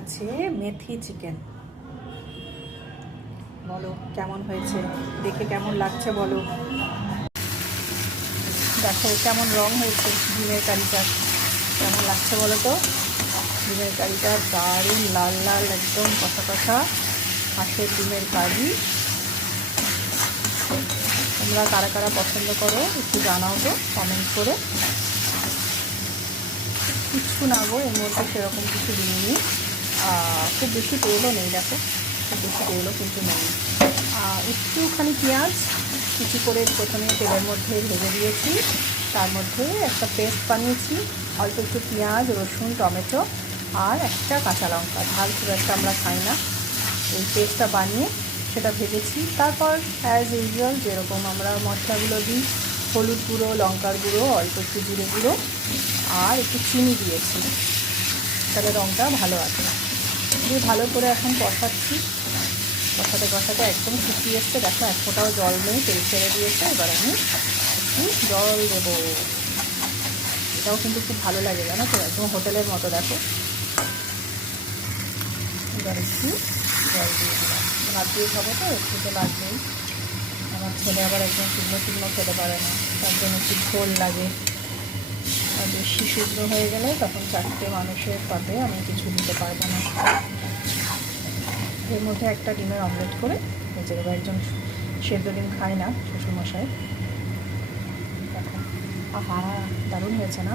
আছে মেথি চিকেন। বলো কেমন হয়েছে, দেখে কেমন লাগছে বলো। দেখো কেমন রং হয়েছে ডিমের কারিটা, কেমন লাগছে বলো তো। ডিমের কারিটা দারুণ লাল লাল, একদম কষা কষা হাঁসের ডিমের কারি। তোমরা কারা কারা পছন্দ করো একটু জানাও তো কমেন্ট করে। কিচ্ছু না গো, এর মধ্যে সেরকম কিছু দিইনি, খুব বেশি তেলও নেই। দেখো খুব বেশি তেলও কিন্তু নেই। একটুখানি পেঁয়াজ কুচি করে প্রথমে তেলের মধ্যে ভেজে দিয়েছি, তার মধ্যে একটা পেস্ট বানিয়েছি, অল্প একটু পেঁয়াজ, রসুন, টমেটো আর একটা কাঁচা লঙ্কা। ঝাল খুব একটা আমরা খাই না, এই পেস্টটা বানিয়ে সেটা ভেজেছি। তারপর অ্যাজ ইউজুয়াল যেরকম আমরা মশলাগুলো দিই, হলুদ গুঁড়ো, লঙ্কার গুঁড়ো, অল্প একটু জিরে গুঁড়ো আর একটু চিনি দিয়েছি, তাহলে রঙটা ভালো আছে। দিয়ে ভালো করে এখন কষাচ্ছি, কষাতে কষাতে একদম শুকিয়ে এসছে। দেখো এক ফোঁটাও জল নেই, তেল ছেড়ে দিয়েছে। এবার আমি একটু জল দেবো। এটাও কিন্তু খুব ভালো লাগে জানো তো, একদম হোটেলের মতো। দেখো এবার একটু জল দিয়ে দিলাম, ভাত দিয়ে খাবো তো একটু তো লাগবেই। আমার ছেলে আবার একদম শুকনো শুকনো খেতে পারে না, তার জন্য একটু ঝোল লাগে। আর বেশি শুকনো হয়ে গেলে তখন 4টে মানুষের পাতে আমি কিছু দিতে পারবো না। এর মধ্যে একটা ডিমের অমলেট করে ভেজে দেবো। একজন সেদ্ধ ডিম খায় না শ্বশুরমশাই। দেখো আহা দারুণ হয়েছে না।